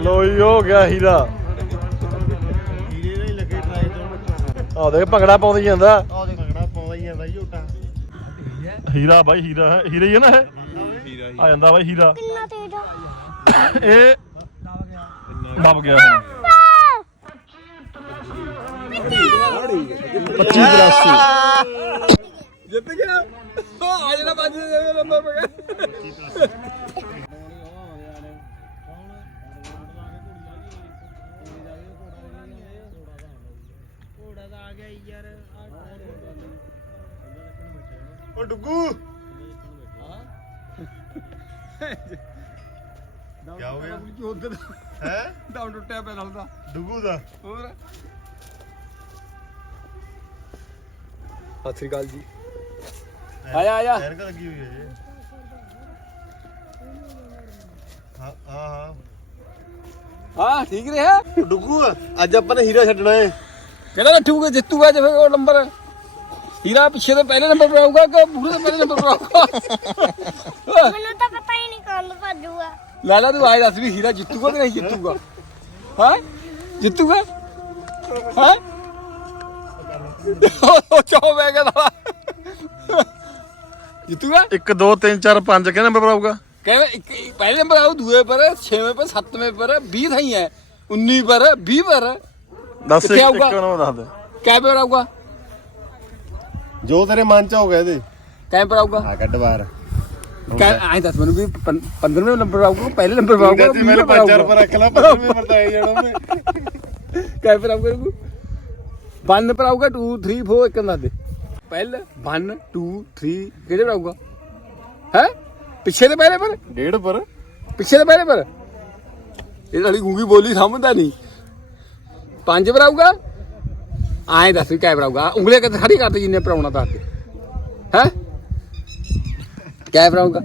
Hello ਹੀ ਗਿਆ ਹੀਰਾ। ਹੀਰੇ ਦੇ ਲੱਗੇ ਟਰਾਈ ਤੋਂ ਆ ਦੇਖ ਭੰਗੜਾ ਪਾਉਂਦੀ ਜਾਂਦਾ। ਆਹ ਦੇ ਖਗੜਾ ਪਾਉਂਦਾ ਹੀ ਜਾਂਦਾ ਝੋਟਾ ਹੀਰਾ ਬਾਈ ਹੀਰਾ ਹੈ ਹੀਰਾ ਹੀ ਹੈ ਨਾ ਇਹ? ਆ ਜਾਂਦਾ ਬਾਈ ਹੀਰਾ। ਕਿੰਨਾ ਤੇਜ਼ ਇਹ ਦਬ ਗਿਆ ਹੁਣ 25 ਗਲਾਸੀ ਜਿੱਤ ਗਿਆ। ਆ ਜਿਹੜਾ ਪੰਜ ਦੇ ਨੰਬਰ ਪੈ ਗਿਆ ਓ ਡੁੱਗੂ। ਕੀ ਹੋ ਗਿਆ? ਉਧਰ ਹੈ? ਦਮ ਟੁੱਟਿਆ ਪਿਆ ਨਾਲ ਦਾ ਡੁੱਗੂ ਦਾ। ਹੋਰ? ਸਤਿ ਸ੍ਰੀ ਅਕਾਲ ਜੀ। ਆਇਆ ਆਇਆ। ਐਨਕ ਲੱਗੀ ਹੋਈ ਹੈ ਜੀ। ਹਾਂ ਹਾਂ ਹਾਂ। ਹਾਂ ਠੀਕ ਰਿਹਾ? ਡੁੱਗੂ ਅੱਜ ਆਪਾਂ ਨੇ ਹੀਰਾ ਛੱਡਣਾ ਹੈ। ਕਿਹੜਾ ਰੱਠੂਗਾ ਜਿੱਤੂਗਾ ਜੇ ਫਿਰ ਉਹ ਨੰਬਰ ਹੀਰਾ ਪਿੱਛੇ ਤੋਂ ਪਹਿਲੇ ਨੰਬਰ ਪਰ ਆਊਗਾ ਕਿ ਪੂਰੇ ਤੋਂ ਪਹਿਲੇ ਨੰਬਰ ਪਰ ਆਊਗਾ ਮੈਨੂੰ ਤਾਂ ਪਤਾ ਹੀ ਨਹੀਂ ਕੌਣ ਭੱਜੂਗਾ। ਲਾਲਾ ਤੂੰ ਆਏ ਦੱਸ ਵੀ ਹੀਰਾ ਜਿੱਤੂਗਾ ਕਿ ਨਹੀਂ ਜਿੱਤੂਗਾ? ਹਾਂ? ਜਿੱਤੂਗਾ? ਹਾਂ? ਚੋ ਮੈਂ ਕਹਿੰਦਾ ਜਿੱਤੂਗਾ? 1 2 3 4 5 ਕਿਹਨੇ ਨੰਬਰ ਆਊਗਾ ਕਹਿੰਦੇ ਇੱਕ ਪਹਿਲੇ ਨੰਬਰ ਆਉ ਦੂਏ ਪਰ ਛੇਵੇਂ ਪਰ ਸੱਤਵੇਂ ਪਰ 20 ਥਾਈ ਹੈ 19 ਪਰ 20 ਪਰ। ਦੱਸ ਕਿੱਥੇ ਇੱਕ ਆਊਗਾ? ਇੱਕ ਨੰਬਰ ਦੱਸ ਦੇ। ਕੈ ਪਰ ਆਊਗਾ? ਜੋ ਤੇਰੇ ਮਨ ਚ ਹੋ ਗਿਆ ਇਹਦੇ। ਕੈ ਪਰ ਆਊਗਾ ਆ ਕੱਢ ਬਾਹਰ। ਕੈ ਆਏ ਦੱਸ ਮੈਨੂੰ ਵੀ 15ਵੇਂ ਨੰਬਰ ਆਊਗਾ ਪਹਿਲੇ ਨੰਬਰ ਆਊਗਾ ਤੇ ਮੇਰੇ ਪਰ ਰੱਖ ਲਾ ਪੰਜਵੇਂ ਪਰ ਤਾਂ ਆਈ ਜਾਣਾ ਉਹਨੇ। ਪਰ ਆਊਗਾ ਇਹਨੂੰ? 1 ਪਰ ਆਊਗਾ 2 3 4 ਇੱਕ ਨਾ ਦੇ ਪਹਿਲੇ 1 2 3 ਕਿਹੜੇ ਪਰ ਆਊਗਾ ਹੈ? ਪਿੱਛੇ ਦੇ ਪਹਿਲੇ ਪਰ। ਡੇਢ ਪਰ। ਪਿੱਛੇ ਦੇ ਪਹਿਲੇ ਪਰ। ਇਹ ਵਾਲੀ ਗੂੰਗੀ ਬੋਲੀ ਸਮਝਦਾ ਨਹੀਂ। ਪੰਜ ਪਰ ਆਊਗਾ ਆਏ ਦੱਸ ਵੀ ਕਿਆ ਪਰ ਆਊਗਾ। ਉਂਗਲੀਆਂ ਕਿੱਥੇ ਖੜੀ ਕਰਦੇ ਜਿੰਨੇ ਪਰਾਉਣਾ ਦੱਸ ਦੇ। ਹੈ? ਪਰ ਆਊਗਾ।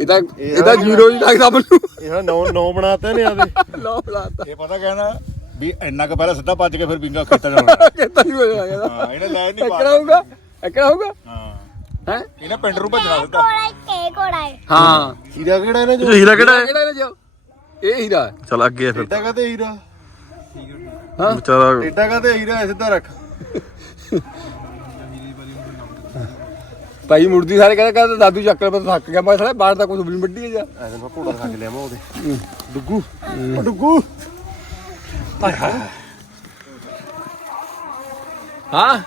ਇਹਦਾ ਇਹਦਾ ਜ਼ੀਰੋ ਹੀ ਲੱਗਦਾ ਮੈਨੂੰ। ਇਹ ਨੌ ਨੌ ਬਣਾਤੇ ਨੇ ਆਦੇ ਲੋ ਬਲਾਤਾ ਇਹ ਪਤਾ ਕਹਿਣਾ ਵੀ ਇੰਨਾ ਕੁ ਪਹਿਲਾਂ ਸਿੱਧਾ ਭੱਜ ਕੇ ਫਿਰ ਬਿੰਗਾ ਖੇਤਾਂ ਚ ਆਉਣਾ ਕਿੱਦਾਂ ਹੀ ਹੋ ਜਾਏਗਾ ਹਾਂ ਇਹਨੇ ਲੈ ਨਹੀਂ ਹੋਊਗਾ ਇੱਕੜਾ ਹੋਊਗਾ ਹਾਂ। ਹੈ? ਇਹਨੇ ਪਿੰਡ ਨੂੰ ਭੱਜਣਾ ਸਿੱਧਾ। ਕੋੜਾ ਕੋੜਾ ਹੈ ਹਾਂ। ਹੀਰਾ ਕਿਹੜਾ ਇਹਨੇ ਜੋ? ਇਹ ਹੀਰਾ ਕਿਹੜਾ ਇਹਨੇ ਜੋ? ਇਹ ਹੀਰਾ। ਚਲ ਅੱਗੇ ਆ ਫਿਰ। ਟੇਡਾ ਕਾਤੇ ਹੀਰਾ? ਹਾਂ? ਵਿਚਾਰਾ ਟੇਡਾ ਕਾਤੇ ਹੀਰਾ ਹੈ, ਸਿੱਧਾ ਰੱਖ। ਭਾਈ ਮੁਰਦੀ ਸਾਰੇ ਕਹਿੰਦੇ ਕਹਿੰਦੇ ਦਾਦੂ ਚੱਕਰ ਮੈਂ ਥੱਕ ਗਿਆ। ਮੈਂ ਸਾਲੇ ਬਾਹਰ ਦਾ ਕੁਝ ਵੀ ਵੱਡੀ ਜਾ ਐਸੇ ਮੈਂ ਘੋੜਾ ਖਾ ਕੇ ਲਿਆਵਾਂ ਉਹਦੇ। ਡੁੱਗੂ। ਡੁੱਗੂ। ਹਾਂ?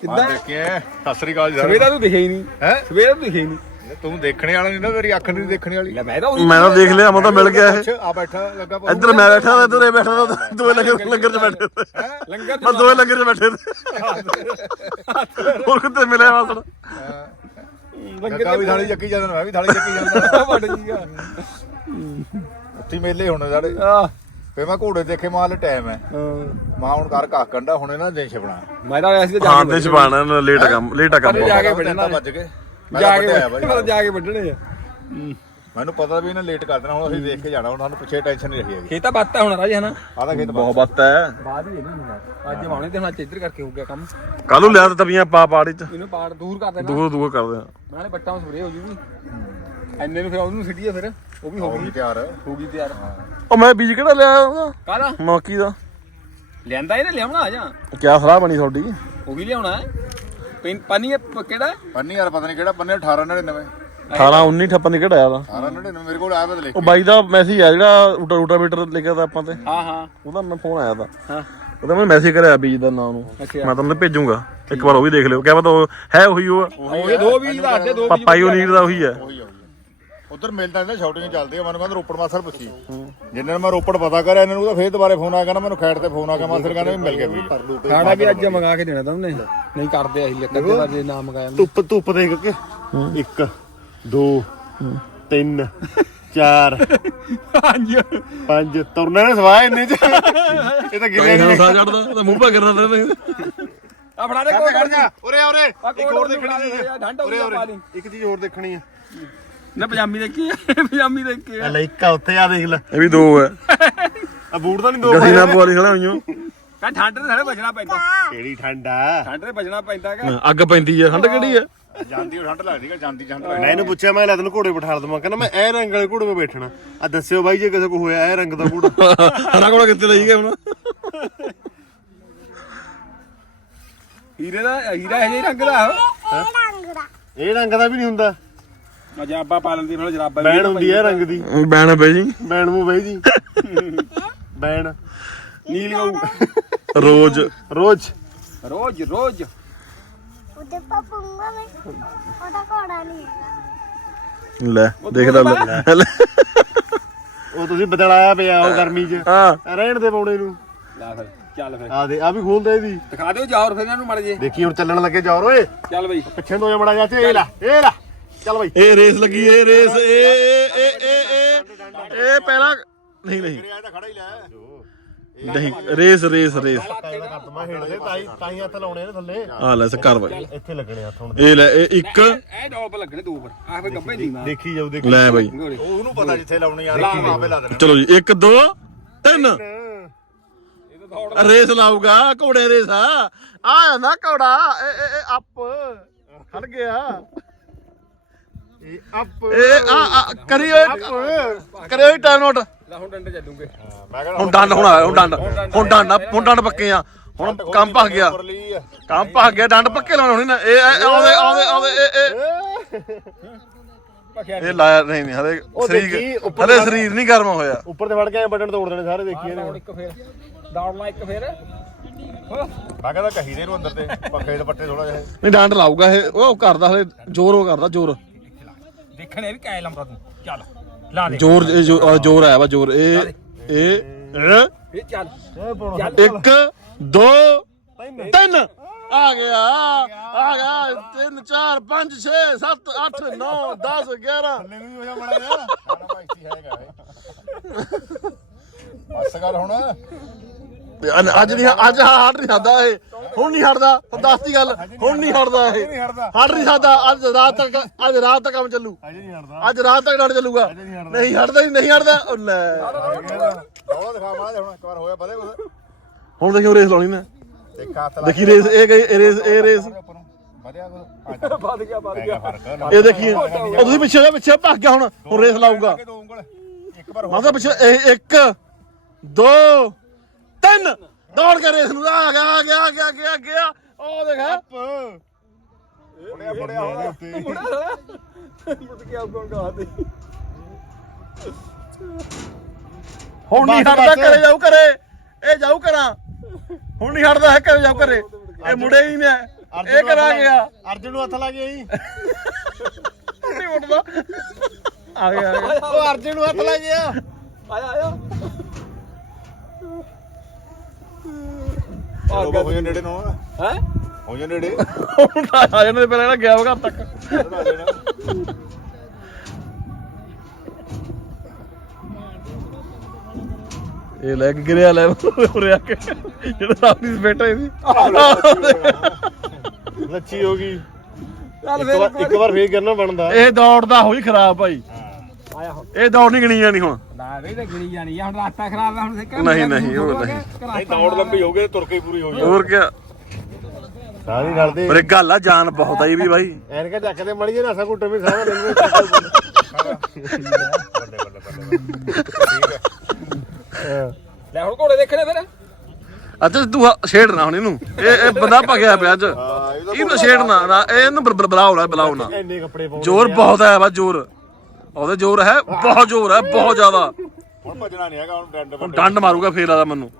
ਕਿੱਦਾਂ? ਦੇਖਿਆ। ਸਤਿ ਸ੍ਰੀ ਅਕਾਲ ਯਾਰ ਸਵੇਰਾ ਤੂੰ ਦਿਖਿਆ ਹੀ ਨਹੀਂ। ਹੈ? ਸਵੇਰਾ ਤੂੰ ਦਿਖਿਆ ਹੀ ਨਹੀਂ। ਤੂੰ ਦੇਖਣੇ ਵਾਲਾ ਨਹੀਂ ਨਾ ਤੇਰੀ ਅੱਖ ਨਹੀਂ ਦੇਖਣੇ ਵਾਲੀ। ਲੈ ਮੈਂ ਤਾਂ ਉਹੀ ਮੈਂ ਤਾਂ ਦੇਖ ਲਿਆ ਮੈਂ ਤਾਂ ਮਿਲ ਗਿਆ ਇਹ। ਆ ਬੈਠਾ ਲੱਗਾ ਭਾਊ। ਇੱਧਰ ਮੈਂ ਬੈਠਾ ਤੇ ਇੱਧਰ ਇਹ ਬੈਠਾ ਤਾਂ ਦੋਵੇਂ ਲੰਗਰ ਲੰਗਰ 'ਚ ਬੈਠੇ ਤੇ ਲੰਗਰ ਮੈਂ ਦੋਵੇਂ ਲੰਗਰ 'ਚ ਬੈਠੇ ਤੇ ਹੋਰ ਕਿਤੇ ਮਿਲਿਆ ਵਾਸਣ ਲੱਗਾ ਵੀ ਥਾਲੀ ਚੱਕੀ ਜਾਂਦਾ ਮੈਂ ਵੀ ਥਾਲੀ ਚੱਕੀ ਜਾਂਦਾ। ਵੱਡ ਜੀਗਾ ਉੱਥੇ ਹੀ ਮੇਲੇ ਹੁਣ ਸਾਡੇ। ਆ ਫੇ ਮੈਂ ਘੋੜੇ ਦੇਖੇ ਮਾਲ ਟਾਈਮ ਹੈ। ਮਾਂ ਹੁਣ ਕਰ ਕਾਕ ਕੰਡਾ ਹੁਣੇ ਨਾ ਦਿਨ ਛਪਣਾ। ਮੈਂ ਤਾਂ ਐਸੀ ਜਾ ਹਾਂ ਤੇ ਛਪਾਣਾ ਲੇਟ ਕੰਮ ਲੇਟ ਕੰਮ ਜਾ ਕੇ ਵੱਢਣਾ ਵੱਜ ਕੇ। ਮੈਂ ਜਾ ਕੇ ਤਾਂ ਜਾ ਕੇ ਵੱਢਣੇ ਆ। ਮੈਨੂੰ ਪਤਾ ਵੀ ਇਹਨੇ ਲੇਟ ਕਰ ਦੇਣਾ ਹੁਣ ਅਸੀਂ ਦੇਖ ਕੇ ਜਾਣਾ ਹੁਣ ਸਾਨੂੰ ਪਿੱਛੇ ਟੈਨਸ਼ਨ ਨਹੀਂ ਰਹੀ ਹੈਗੀ। ਖੇਤਾ ਬਾਤਾ ਹੁਣ ਰਾਜ ਹਨਾ? ਆਹ ਤਾਂ ਖੇਤ ਬਹੁਤ ਬੱਤ ਹੈ ਬਾਅਦ ਹੀ ਇਹਨਾਂ ਅੱਜ ਮਾਉਣੇ ਤੇ ਹੁਣ ਅੱਜ ਇੱਧਰ ਕਰਕੇ ਹੋ ਗਿਆ ਕੰਮ। ਕੱਲ ਨੂੰ ਲਿਆ ਤੇ ਤਵੀਆਂ ਪਾ ਪਾੜੀ 'ਚ। ਇਹਨੂੰ ਪਾੜ ਦੂਰ ਕਰ ਦੇਣਾ। ਦੂਰ ਦੂਰ ਕਰਦੇ ਆ ਨਾਲੇ ਬੱਟਾਂ ਸਪਰੇ ਹੋ ਜੂਗੀ। ਐਨੇ ਨੂੰ ਫਿਰ ਉਹਨੂੰ ਸਿੱਟੀਏ ਫਿਰ। ਉਹ ਵੀ ਹੋ ਹੋ ਗਈ ਗਈ। ਤਿਆਰ। ਹੋ ਗਈ ਤਿਆਰ। ਉਹ ਮੈਂ ਬੀਜ ਕਿਹੜਾ ਲਿਆ ਉਹਦਾ? ਕਾਹਦਾ? ਮੌਕੀ ਦਾ। ਲਿਆਂਦਾ ਇਹਨੇ ਲਿਆਉਣਾ ਆ ਜਾ? ਕਿਆ ਸਲਾਹ ਬਣੀ ਤੁਹਾਡੀ? ਉਹ ਵੀ ਲਿਆਉਣਾ ਹੈ। ਪਿੰ ਪਾਣੀ ਇਹ ਕਿਹੜਾ? ਪੰਨੀ ਯਾਰ ਪਤਾ ਨਹੀਂ ਕਿਹੜਾ ਪੰਨੇ 1899 18 19 ਠੱਪਾ ਨਹੀਂ ਕਿਹੜਾ ਆਇਆ 1899 ਮੇਰੇ ਕੋਲ ਆਇਆ ਤਾਂ ਲਿਖ ਉਹ ਬਾਈ ਦਾ ਮੈਸੇਜ ਆ ਜਿਹੜਾ ਰੂਟਾ ਰੂਟਾ ਮੀਟਰ ਲਿਖਿਆ ਤਾਂ ਆਪਾਂ ਤੇ। ਹਾਂ ਹਾਂ। ਉਹਦਾ ਮੈਂ ਫੋਨ ਆਇਆ ਤਾਂ। ਹਾਂ। ਉਹਦਾ ਮੈਂ ਮੈਸੇਜ ਕਰਿਆ ਬੀਜ ਦਾ ਨਾਮ ਨੂੰ। ਅੱਛਾ। ਮੈਂ ਤੁਹਾਨੂੰ ਭੇਜੂਗਾ। ਇੱਕ ਵਾਰ ਉਹ ਵੀ ਦੇਖ ਲਿਓ। ਕਿਆ ਪਤਾ ਉਹ ਹੈ ਉਹੀ ਉਹ ਉਹਦੇ ਦੋ ਵੀ ਸਾਡੇ ਦੋ ਪਾਪਾ ਯੂਨੀਟ ਦਾ। ਉਹੀ ਹੈ ਉਹੀ ਆ। ਉਧਰ ਮਿਲਦਾ ਇਹਦਾ ਸ਼ਾਊਟਿੰਗ ਚੱਲਦੀ ਆ ਮੈਨੂੰ ਕਹਿੰਦਾ ਰੋਪੜ ਮਾਸਰ ਪੁੱਛੀ। ਜਿੰਨੇ ਨੂੰ ਮੈਂ ਰੋਪੜ ਪਤਾ ਕਰਿਆ ਇਹਨਾਂ ਨੂੰ ਤਾਂ ਫੇਰ ਦੁਬਾਰੇ ਫੋਨ ਆ ਗਿਆ ਨਾ ਮੈਨੂੰ ਖੈੜ ਤੇ ਫੋਨ ਆ ਗਿਆ ਮਾਸਰ ਕਹਿੰਦਾ ਵੀ ਮਿਲ ਗਿਆ ਵੀ ਖਾਣਾ ਵੀ ਅੱਜ ਮੰਗਾ ਕੇ ਦੇਣਾ ਤੁਹਾਨੂੰ ਨਹੀਂ ਕਰਦੇ ਅਸੀਂ ਇੱਕ ਅੱਧੇ ਵਾਰ ਜੇ ਨਾ ਮੰਗਾਇਆ ਧੁੱਪ ਧੁੱਪ ਦੇਖ ਕੇ। 1 2 3 4 ਹਾਂਜੀ 5 ਤੁਰਨੇ ਨੇ ਸਵਾਏ ਇੰਨੇ ਚ। ਇਹ ਤਾਂ ਗਿਰਿਆ ਨਹੀਂ ਸਾਹ ਚੜਦਾ ਤੇ ਮੂੰਹ ਪਾ ਕਰਦਾ ਤੇ ਆ ਫੜਾ ਦੇ ਕੋਈ ਜਾ। ਉਰੇ ਉਰੇ। ਇੱਕ ਹੋਰ ਦੇਖਣੀ ਹੋ ਉਰੇ ਉਰੇ। ਇੱਕ ਚੀਜ਼ ਹੋਰ ਦੇਖਣੀ ਆ। ਨਾ ਪਜਾਮੀ ਦੇਖੀ ਆ, ਪਜਾਮੀ ਦੇਖੀ ਆ। ਲੈ ਇੱਕ ਆ ਉੱਥੇ ਆ ਦੇਖ ਲੈ। ਇਹ ਵੀ ਦੋ ਹੈ ਆ ਬੂਟ ਤਾਂ ਨਹੀਂ ਦੋ ਗਸੀਨਾ ਪਵਾਲੀ ਖੜਾ ਹੋਈਓ ਕਹ ਠੰਡ ਦੇ ਸਾਰੇ ਬਚਣਾ ਪੈਂਦਾ। ਕਿਹੜੀ ਠੰਡ ਆ? ਠੰਡ ਦੇ ਬਚਣਾ ਪੈਂਦਾ ਕਿ ਅੱਗ ਪੈਂਦੀ ਹੈ ਠੰਡ ਕਿਹੜੀ ਹੈ। ਜਾਂਦੀ ਉਹ ਠੰਡ ਲੱਗਦੀ ਕਿ ਜਾਂਦੀ ਠੰਡ ਮੈਂ ਇਹਨੂੰ ਪੁੱਛਿਆ ਮੈਂ ਲੈ ਤੈਨੂੰ ਘੋੜੇ ਬਿਠਾ ਦਵਾਂ। ਕਹਿੰਦਾ ਮੈਂ ਇਹ ਰੰਗ ਵਾਲੇ ਘੋੜੇ 'ਤੇ ਬੈਠਣਾ। ਆ ਦੱਸਿਓ ਬਾਈ ਜੇ ਕਿਸੇ ਕੋ ਹੋਇਆ ਇਹ ਰੰਗ ਦਾ ਘੋੜਾ। ਹਰਾ ਕੋਲ ਕਿੱਥੇ ਰਹੀ ਗਿਆ ਹੁਣ? ਹੀਰੇ ਦਾ ਹੀਰਾ ਇਹ ਰੰਗ ਦਾ ਇਹ ਰੰਗ ਦਾ ਇਹ ਰੰਗ ਦਾ ਵੀ ਨਹੀਂ ਹੁੰਦਾ। ਅਜਾਬਾ ਪਾ ਲੈਂਦੀ ਨਾਲ ਜਰਾਬਾ ਬੈਣ ਹੁੰਦੀ ਹੈ ਰੰਗ ਦੀ। ਬੈਣ ਪਈ ਜੀ। ਬੈਣ ਮੂੰਹ ਬਾਈ ਜੀ। ਬੈਣ। ਨੀਲ ਗਊ। ਰੋਜ਼। ਰੋਜ਼। ਰੋਜ਼ ਰੋਜ਼। ਉਹਦੇ ਪਾਪੂੰਗਾ ਮੈਂ ਉਹਦਾ ਘੋੜਾ ਨਹੀਂ ਹੈਗਾ ਲੈ ਦੇਖਦਾ ਲੈ। ਉਹ ਤੁਸੀਂ ਬਦਲਾਇਆ ਪਿਆ ਉਹ ਗਰਮੀ 'ਚ। ਹਾਂ। ਰਹਿਣ ਦੇ ਪਾਉਣੇ ਨੂੰ। ਲੈ ਫਿਰ ਚੱਲ ਫਿਰ। ਆ ਦੇ ਆ ਵੀ ਖੋਲ ਦੇ ਇਹਦੀ। ਦਿਖਾ ਦਿਓ ਜਾਓ ਫਿਰ ਇਹਨਾਂ ਨੂੰ ਮੜ ਜੇ ਦੇਖੀ ਹੁਣ ਚੱਲਣ ਲੱਗੇ ਜਾ ਓਏ। ਚੱਲ ਬਈ। ਪਿੱਛੇ ਨੂੰ ਹੋ ਜਾ ਮੜਾ ਜਾ ਤੇ ਇਹ ਲੈ ਇਹ ਲੈ। ਚੱਲ ਬਾਈ। ਇਹ ਰੇਸ ਲੱਗੀ ਇਹ ਰੇਸ ਇਹ ਇਹ ਇਹ ਇਹ ਇਹ ਇਹ ਪਹਿਲਾਂ ਨਹੀਂ ਨਹੀਂ। ਇਹ ਤਾਂ ਖੜਾ ਹੀ ਲੈ। ਨਹੀਂ ਰੇਸ ਰੇਸ ਰੇਸ। ਮੈਂ ਹੇਠਦੇ ਤਾਈ ਤਾਈ ਹੱਥ ਲਾਉਣੇ ਨੇ ਥੱਲੇ। ਆ ਲੈ ਕਰ ਬਾਈ। ਇੱਥੇ ਲੱਗਣੇ ਹੱਥ ਹੁਣ। ਇਹ ਲੈ ਇਹ ਇੱਕ ਇਹ ਡੌਪ ਲੱਗਣੇ ਦੋ ਪਰ ਆਹ ਫੇ ਗੱਬੇ ਨਹੀਂ ਮਾਰ ਦੇਖੀ ਜਾਓ ਦੇਖੀ ਲੈ ਬਾਈ। ਉਹਨੂੰ ਪਤਾ ਜਿੱਥੇ ਲਾਉਣੀ ਯਾਰ ਆਪੇ ਲਾ ਦੇਣਾ। ਚਲੋ ਜੀ 1 2 3 ਰੇਸ ਲਾਊਗਾ ਘੋੜੇ ਰੇਸ ਆ। ਆ ਨਾ ਘੋੜਾ ਇਹ ਇਹ- ਇਹ ਅੱਪ। ਖੜ ਗਿਆ। ਇਹ ਅਪ ਇਹ ਆ ਆ ਕਰਿਓ ਕਰਿਓ ਟਾਈਮ ਨੋਟ ਲੈ ਹੁਣ ਡੰਡੇ ਚੱਲੂਗੇ। ਮੈਂ ਕਹਿੰਦਾ ਹੁਣ ਡੰਡ ਹੁਣ ਆਇਆ ਹੁਣ ਡੰਡ। ਹੁਣ ਡੰਡ ਹੁਣ ਡੰਡ ਪੱਕੇ ਆ। ਹੁਣ ਕੰਮ ਭੱਗ ਗਿਆ। ਲਈ ਆ। ਕੰਮ ਭੱਗ ਗਿਆ ਡੰਡ ਪੱਕੇ ਲਾਉਣੇ ਹੋਣੇ ਨਾ। ਇਹ ਇਹ ਆਉਂਦੇ ਆਉਂਦੇ ਆਉਂਦੇ ਇਹ ਇਹ। ਇਹ ਲਾਇਆ ਨਹੀਂ ਨਹੀਂ ਹਲੇ ਉਹ ਦੇਖੀ, ਸਰੀਰ ਉੱਪਰ ਹਲੇ ਸਰੀਰ ਨਹੀਂ ਗਰਮ ਹੋਇਆ। ਉੱਪਰ ਤੇ ਫੜ ਕੇ ਬਟਨ ਤੋੜ ਦੇਣੇ ਸਾਰੇ ਦੇਖੀ ਇਹਨੇ ਹੁਣ। ਇੱਕ ਫੇਰ। ਦੌੜ ਲਾ ਇੱਕ ਫੇਰ। ਹੋ। ਮੈਂ ਕਹਿੰਦਾ ਕਹੀ ਦੇ ਨੂੰ ਅੰਦਰ ਤੇ ਪੱਖੇ ਦੇ ਪੱਟੇ ਥੋੜਾ ਜਿਹਾ। ਨਹੀਂ ਡੰਡ ਲਾਊਗਾ ਇਹ। ਉਹ ਕਰਦਾ ਹਲੇ ਜ਼ੋਰ ਉਹ ਕਰਦਾ ਜ਼ੋਰ। ਦੇਖਣੇ ਵੀ ਕੈ ਲੰਬਾ ਤੂੰ। ਚੱਲ ਲਾ ਦੇ। ਜ਼ੋਰ ਇਹ ਜ਼ੋ- ਆਹ ਜ਼ੋਰ ਆਇਆ ਵਾ ਜ਼ੋਰ। ਇਹ ਇਹ ਇਹ ਇਹ ਚੱਲ। ਇੱਕ ਦੋ ਤਿੰਨ। ਆ ਗਿਆ ਆ ਗਿਆ। 3 4 5 6 7 8 9 10 11 ਥੱਲੇ ਨੂੰ ਵੀ ਹੋ ਜਾ ਮੜਾ ਜਾ ਨਾ ਭਾਈ ਇੱਥੇ ਹੈਗਾ ਇਹ। ਬਸ ਕਰ ਹੁਣ। ਅੱਜ ਨਹੀਂ ਅੱਜ ਹਟ ਨਹੀਂ ਸਕਦਾ ਇਹ। ਹੁਣ ਨਹੀਂ ਹਟਦਾ। ਦੀ ਗੱਲ। ਹੁਣ ਨਹੀਂ ਹਟਦਾ। ਇਹ। ਹਟ ਨਹੀਂ ਸਕਦਾ। ਅੱਜ ਰਾਤ ਤੱਕ ਅੱਜ ਰਾਤ ਤੱਕ ਕੰਮ ਚੱਲੂ। ਅਜੇ ਨਹੀਂ ਹਟਦਾ। ਅੱਜ ਰਾਤ ਤੱਕ ਡਟ ਚੱਲੂਗਾ। ਨਹੀਂ ਹਟਦਾ। ਹੀ ਨਹੀਂ ਹਟਦਾ। ਉਹ ਲੈ। ਦਿਖਾ ਹੁਣ ਇੱਕ ਵਾਰ ਹੋਇਆ ਪਤਾ ਕੁਛ। ਹੁਣ ਦੇਖਿਓ ਰੇਸ ਲਾਉਣੀ ਨਾ ਇੱਕ ਹੱਥ ਲਾ ਦੇਖੀ ਰੇਸ ਇਹ ਗਈ ਇਹ ਰੇਸ ਇਹ ਰੇਸ। ਵੱਧ ਗਿਆ ਵੱਧ ਗਿਆ। ਇਹ ਦੇਖੀ ਉਹ ਤੁਸੀਂ ਪਿੱਛੇ ਹੋ ਜਾ, ਪਿੱਛੇ ਭੱਗ ਗਿਆ ਹੁਣ। ਹੁਣ ਰੇਸ ਲਾਊਗਾ। ਇੱਕ ਵਾਰ ਹੋਰ ਮਾਤਾ ਪਿੱਛੇ ਇਹ ਇੱਕ ਦੋ ਤਿੰਨ। ਦੌੜ ਕੇ ਰੇਸ ਨੂੰ। ਆ ਗਿਆ ਆ ਗਿਆ ਆ ਗਿਆ ਆ ਗਿਆ, ਆ ਗਿਆ। ਉਹ ਦੇਖ। ਫੜਿਆ ਫੜਿਆ ਹੁਣ ਮੁੱਟ ਕੇ ਆਉਂ ਗਾ ਦੇ ਹੁਣ ਨਹੀਂ ਹਟਦਾ। ਘਰੇ ਜਾਊ ਘਰੇ। ਇਹ ਜਾਊ ਘਰਾਂ। ਹੁਣ ਨਹੀਂ ਹਟਦਾ ਹੈ ਘਰੇ ਜਾਊ ਘਰੇ। ਇਹ ਮੁੜੇ ਹੀ ਨੇ। ਇਹ ਕਰਾ ਗਿਆ। ਅਰਜਨ ਨੂੰ ਹੱਥ ਲਾ ਗਿਆ ਜੀ ਨਹੀਂ ਉੱਠਦਾ। ਆ ਗਿਆ ਆ ਗਿਆ। ਉਹ ਅਰਜਨ ਨੂੰ ਹੱਥ ਲਾ ਗਿਆ ਆਇਆ ਆਇਆ। ਹੋ ਜਾ ਨੇੜੇ ਨੂੰ ਹੈ? ਹੋ ਜਾ ਨੇੜੇ। ਹੁਣ ਤਾਂ ਆ ਜਾਣੇ ਪਹਿਲਾਂ ਨਾ ਗਿਆ ਵਾ ਘਰ ਤੱਕ। ਥੋੜਾ ਦੇਣਾ ਇਹ ਲੈ ਕੇ ਗਿਰਿਆ ਲੈ ਉਰੇ ਆ ਕੇ ਜਿਹੜਾ ਆਪਣੀ ਬੈਠਾ ਸੀ। ਲੱਚੀ ਹੋ ਗਈ। ਚੱਲ ਇੱਕ ਫੇਰ ਵਾਰ ਇੱਕ ਵਾਰ ਫੇਰ ਕਰਨਾ ਬਣਦਾ। ਇਹ ਦੌੜਦਾ ਹੋਈ ਖਰਾਬ ਭਾਈ। ਆਇਆ ਹੁਣ। ਇਹ ਦੌੜ ਨਹੀਂ ਗਣੀ ਜਾਣੀ ਹੁਣ। ਨਾ ਵੀ ਤਾਂ ਗਿਣੀ ਜਾਣੀ ਆ। ਹੁਣ ਰਾਸਤਾ ਖਰਾਬ ਆ ਹੁਣ ਸਿੱਕਾ ਨਹੀਂ, ਨਹੀਂ, ਉਹ ਨਹੀਂ। ਨਹੀਂ ਦੌੜ ਲੰਬੀ ਹੋ ਗਈ ਤੇ ਤੁਰ ਕੇ ਹੀ ਪੂਰੀ ਹੋ ਜਾਊ ਹੋਰ ਕੀ ਸਾਰੀ ਰਲਦੇ। ਪਰ ਇਹ ਗੱਲ ਆ ਜਾਨ ਬਹੁਤ ਆਈ ਵੀ ਭਾਈ ਐਨਕਾ ਚੱਕ ਦੇ ਮੜੀ ਜੇ ਨਾ ਘੁੱਟੇ ਵੀ ਸਾਰਾ ਦਿਨ ਵਿੱਚ ਬੱਲੇ ਬੱਲੇ ਬੱਲੇ ਠੀਕ ਹੈ ਲੈ ਹੁਣ ਘੋੜੇ ਦੇਖਣੇ ਫਿਰ। ਅੱਜ ਤੂੰ ਛੇੜਨਾ ਹੁਣ ਇਹਨੂੰ। ਇਹ ਇਹ ਬੰਦਾ ਭਗਿਆ ਪਿਆ ਅੱਜ। ਇਹਨੂੰ ਛੇੜਨਾ ਨਾ ਇਹਨੂੰ ਬੁਲਾ- ਬੁਲਾਓ ਨਾ ਬੁਲਾਓ ਨਾ। ਇੰਨੇ ਕੱਪੜੇ ਪਾਉਣੇ ਜ਼ੋਰ ਬਹੁਤ ਹੈ ਵਾ ਜ਼ੋਰ। ਉਹਦੇ ਜ਼ੋਰ ਹੈ ਬਹੁਤ ਜ਼ੋਰ ਹੈ ਬਹੁਤ ਜ਼ਿਆਦਾ। ਹੁਣ ਭੱਜਣਾ ਨਹੀਂ ਹੈਗਾ ਹੁਣ ਡੰਡ ਹੁਣ ਡੰਡ ਮਾਰੂਗਾ ਫੇਰ ਆਦਾ ਮੈਨੂੰ।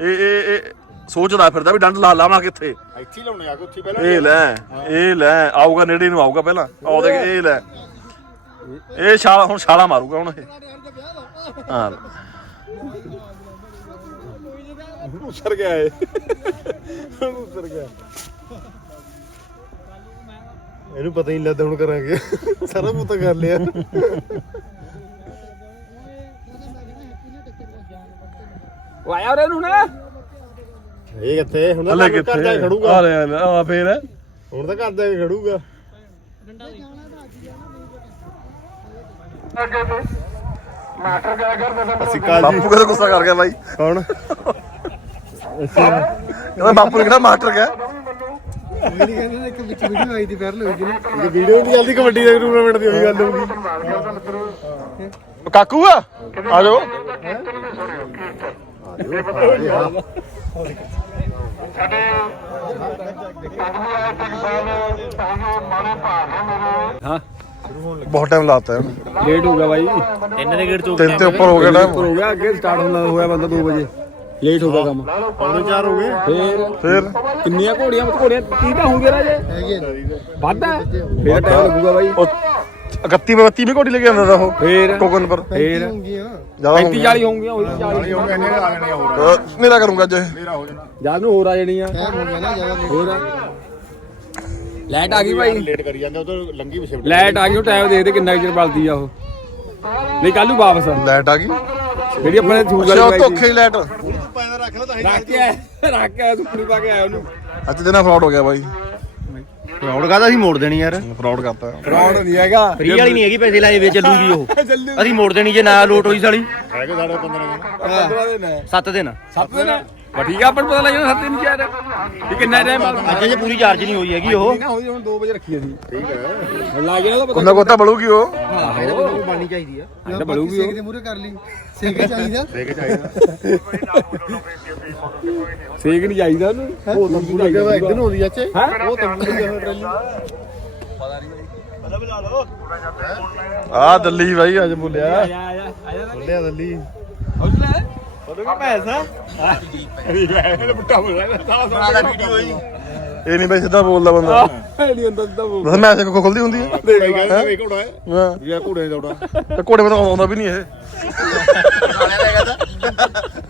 ਇਹ ਇਹ ਇਹ ਸੋਚਦਾ ਫਿਰਦਾ ਵੀ ਡੰਡ ਲਾ ਲਾਵਾਂ ਕਿੱਥੇ ਇੱਥੇ। ਲਾਉਣੇ ਆ ਕੇ ਉੱਥੇ ਪਹਿਲਾਂ ਇਹ ਲੈ ਇਹ ਲੈ ਆਊਗਾ ਨੇੜੇ ਨੂੰ ਆਊਗਾ ਪਹਿਲਾਂ। ਆਉ ਦੇਖ ਇਹ ਲੈ। ਇਹ ਛਾਲਾ ਹੁਣ ਛਾਲਾ ਮਾਰੂਗਾ ਹੁਣ ਇਹ। ਹਾਂ। ਉਸਰ ਗਿਆ ਏ ਉਸਰ ਗਿਆ। ਇਹਨੂੰ ਪਤਾ ਹੀ ਨਹੀਂ ਲੱਗਦਾ ਹੁਣ ਕਰਾਂਗੇ। ਸਾਰਾ ਪੁੱਤ ਕਰ ਲਿਆ। ਉਹ ਆਇਆ ਉਰੇ ਨੂੰ ਨਾ ਇਹ ਕਿੱਥੇ? ਹੁਣ ਤਾਂ ਘਰ ਜਾ ਕੇ ਖੜੂਗਾ। ਆ ਲੈ ਆ ਫੇਰ। ਹੁਣ ਤਾਂ ਘਰ ਜਾ ਕੇ ਖੜੂਗਾ। ਅਸੀਂ ਕਾਲ ਜੀ ਬਾਪੂ ਕਦੇ ਗੁੱਸਾ ਕਰ ਗਿਆ ਬਾਈ? ਕੌਣ? ਕਹਿੰਦਾ ਬਾਪੂ ਨੇ ਕਿਹਾ ਮਾਸਟਰ ਗਿਆ। ਨਹੀਂ ਕਹਿੰਦੇ ਇੱਕ ਵਿੱਚ ਵੀਡੀਓ ਆਈ ਦੀ ਵਾਇਰਲ ਹੋਈ ਦੀ ਨਾ ਵੀਡੀਓ ਨਹੀਂ ਚੱਲਦੀ ਕਬੱਡੀ ਦੇ ਟੂਰਨਾਮੈਂਟ ਦੀ ਉਹੀ ਗੱਲ ਹੋਊਗੀ ਕਾਕੂ ਆ? ਆ ਜਾਓ। ਹਾਂ। ਬਹੁਤ ਟਾਈਮ ਲਾਤਾ ਹੈ ਲੇਟ ਹੋ ਗਿਆ ਬਾਈ। ਤਿੰਨ ਤੇ ਉੱਪਰ ਹੋ ਗਿਆ ਟਾਈਮ ਹੋ ਗਿਆ ਅੱਗੇ ਸਟਾਰਟ ਹੁੰਦਾ ਹੋਇਆ ਬੰਦਾ 2 ਵਜੇ। ਲੇਟ ਹੋ ਗਿਆ ਕੰਮ। ਪੌਣੇ ਚਾਰ ਹੋ ਗਏ। ਫੇਰ ਫਿਰ? ਕਿੰਨੀਆਂ ਘੋੜੀਆਂ ਘੋੜੀਆਂ 30 ਤਾਂ ਹੋਣਗੇ ਰਾਜੇ। ਵੱਧ ਹੈ। ਫੇਰ ਟਾਈਮ ਲੱਗੂਗਾ ਬਾਈ। ਉਹ 31 32 ਵੀ ਕੋਟੀ ਲੈ ਕੇ ਆਉਂਦਾ ਤਾ ਉਹ। ਫੇਰ। ਟੋਕਨ ਪਰ ਫੇਰ। ਹੋਣਗੀਆਂ। ਜ਼ਿਆਦਾ 35 40 ਹੋਣਗੀਆਂ ਉਹੀ 40 ਹੋ ਗਏ ਇੰਨੇ ਆ ਜਾਣੀਆਂ ਹੋਰ। ਮੇਰਾ ਕਰੂੰਗਾ ਅੱਜ। ਮੇਰਾ ਹੋ ਜਾਣਾ। ਜਦ ਨੂੰ ਹੋਰ ਆ ਜਾਣੀਆਂ। ਹੋਰ ਲਾਈਟ ਆ ਗਈ ਭਾਈ ਲੇਟ ਕਰੀ ਜਾਂਦੇ ਉਧਰ ਲੰਗੀ ਵੀ ਸ਼ਿਫਟ ਲਾਈਟ ਆ ਗਈ ਉਹ ਟਾਈਮ ਦੇਖਦੇ ਕਿੰਨਾ ਕੁ ਚਿਰ ਬਲਦੀ ਆ ਉਹ। ਨਹੀਂ ਕੱਲ ਨੂੰ ਵਾਪਸ ਲਾਈਟ ਆ ਗਈ। ਜਿਹੜੀ ਆਪਣੇ ਥੂਕ ਅੱਛਾ ਹੀ ਰੱਖ ਕੇ ਆਇਆ ਰੱਖ ਕੇ ਆਇਆ ਪਾ ਕੇ ਆਇਆ ਉਹਨੂੰ। ਅੱਜ ਦਿਨਾਂ ਫਰਾਡ ਹੋ ਗਿਆ ਬਾਈ। ਰੌੜ ਕਾਦਾ ਸੀ ਮੋੜ ਦੇਣੀ ਯਾਰ? ਫਰਾਡ ਕਰਤਾ। ਫਰਾਡ ਨਹੀਂ ਹੈਗਾ। ਫ੍ਰੀ ਵਾਲੀ ਨਹੀਂ ਹੈਗੀ ਪੈਸੇ ਲਾਏ ਵੇ ਚੱਲੂਗੀ ਉਹ। ਅਸੀਂ ਮੋੜ ਦੇਣੀ ਜੇ ਨਾ ਲੋਟ ਹੋਈ ਸਾਲੀ। ਹੈਗੇ ਸਾਡੇ 15 ਦਿਨ। 15 ਦਿਨ ਹੈ। 7 ਦਿਨ। ਸੱਤ ਦਿਨ ਬਾ ਠੀਕ ਆ ਆਪਾਂ ਨੂੰ ਪਤਾ ਲੱਗ ਜਾਣਾ ਸੱਤ ਦਿਨ ਚਾਰ। ਵੀ ਕਿੰਨਾ ਟਾਈਮ ਬਾਅਦ ਅੱਜ ਜੇ ਪੂਰੀ ਚਾਰਜ ਨਹੀਂ ਹੋਈ ਹੈਗੀ ਉਹ। ਨਾ ਹੋਈ ਹੁਣ 2 ਵਜੇ ਰੱਖੀ ਅਸੀਂ। ਠੀਕ ਹੈ ਲੱਗ ਗਿਆ ਉਹਦਾ ਪਤਾ ਕੁੰਨਾ ਕੋਤਾ ਬਲੂਗੀ ਉਹ। ਬਾਣੀ ਚਾਹੀਦੀ ਆ। ਇਹਦਾ ਬਲੂਗੀ ਸੇਕ ਦੇ ਮੂਰੇ ਕਰ ਲਈ। ਸੇਕ ਚਾਹੀਦਾ। ਦੇ ਕੇ ਚਾਹੀਦਾ। ਸੇਕ ਨਹੀਂ ਚਾਹੀਦਾ ਉਹਨੂੰ। ਉਹ ਤੰਬੂ ਲੱਗਿਆ ਇੱਕ ਦਿਨ ਹੁੰਦੀ ਅੱਛੇ ਹੈ? ਉਹ ਤਾਂ ਹੋਏ ਟਰਾਲੀ ਆ ਦਿੱਲੀ ਬਾਈ ਅੱਜ ਬੋਲਿਆ ਆ ਜਾ ਆ ਜਾ ਬੋਲਿਆ ਇਹ ਨਹੀਂ ਬਾਈ ਸਿੱਧਾ ਬੋਲਦਾ ਬੰਦਾ। ਨਹੀਂ ਹੁੰਦਾ ਉਹ ਦੱਸ ਮੈਂ ਕੋ ਖੁੱਲਦੀ ਹੁੰਦੀ ਹੈ ਕਈ ਕਹਿੰਦੇ ਵੇ ਘੋੜਾ ਹੈ। ਹਾਂ। ਇਹ ਘੋੜੇ ਦੌੜਾ। ਤੇ ਘੋੜੇ ਮੇ ਤਾਂ ਆਉਂਦਾ ਵੀ ਨਹੀਂ ਇਹ।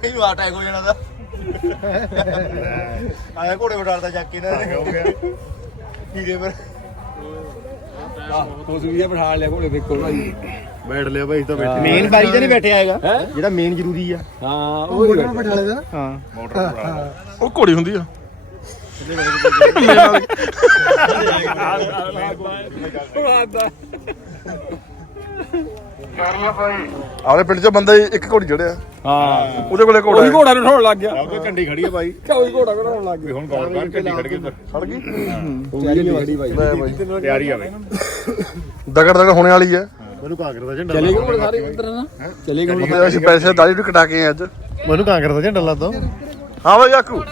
ਇਹਨੂੰ ਆ ਅਟੈਕ ਹੋ ਜਾਣਾ ਦਾ ਆਇਆ ਘੋੜੇ ਵਟਾਲਦਾ ਚੱਕ ਕੇ ਨਾ। ਹੋ ਗਿਆ। ਹੀਰੇ ਪਰ ਉਸ ਵੀ ਬਿਠਾ ਲਿਆ ਘੋੜੇ ਦੇਖੋ ਭਾਈ ਬੈਠ ਲਿਆ ਭਾਈ ਤਾਂ ਬੈਠੇ ਮੇਨ ਬਾਰੀ ਤੇ ਨਹੀਂ ਬੈਠਿਆ ਹੈਗਾ। ਹੈ? ਜਿਹੜਾ ਮੇਨ ਜ਼ਰੂਰੀ ਆ। ਹਾਂ ਉਹ ਹੀ ਮੋਟਰ ਬਿਠਾ ਲੈਦਾ ਮੋਟਰ ਘੋੜਾ ਉਹ ਘੋੜੀ ਹੁੰਦੀ ਆ। ਆਪਣੇ ਪਿੰਡ 'ਚ ਬੰਦਾ ਹੀ ਇੱਕ ਘੋੜੀ ਚੜਿਆ। ਹਾਂ। ਉਹਦੇ ਕੋਲੇ ਘੋੜਾ ਉਹੀ ਹੈ। ਘੋੜਾ ਨੂੰ ਠੋਣ ਲੱਗ ਗਿਆ। ਉਹਦੇ ਕੰਡੀ ਖੜੀ ਹੈ ਬਾਈ ਉਹੀ ਘੋੜਾ ਘੜਾਉਣ ਲੱਗ ਵੀ ਹੁਣ ਗੌਰ ਕਰ ਕੰਡੀ ਖੜ ਗਈ ਉੱਧਰ ਖੜ ਗਈ? ਭਾਈ। ਬਾਈ ਤਿਆਰੀ ਆ ਬਾਈ ਦਗੜ ਦਗੜ ਹੋਣੇ ਵਾਲੀ ਹੈ। ਮੈਨੂੰ ਕਾਂਗਰਸ ਦਾ ਝੰਡਾ ਚਲੇ ਗਏ ਘੋੜੇ ਸਾਰੇ ਉਧਰ ਨਾ? ਚਲੇ ਗਏ ਮਤਲਬ ਅਸੀਂ ਪੈਸੇ ਦਾੜੀ ਵੀ ਕਟਾ ਕੇ ਆਏ ਅੱਜ। ਮੈਨੂੰ ਕਾਂਗਰਸ ਦਾ ਝੰਡਾ ਲਾ ਦੋ ਹਾਂ ਬਾਈ ਆਕੂ।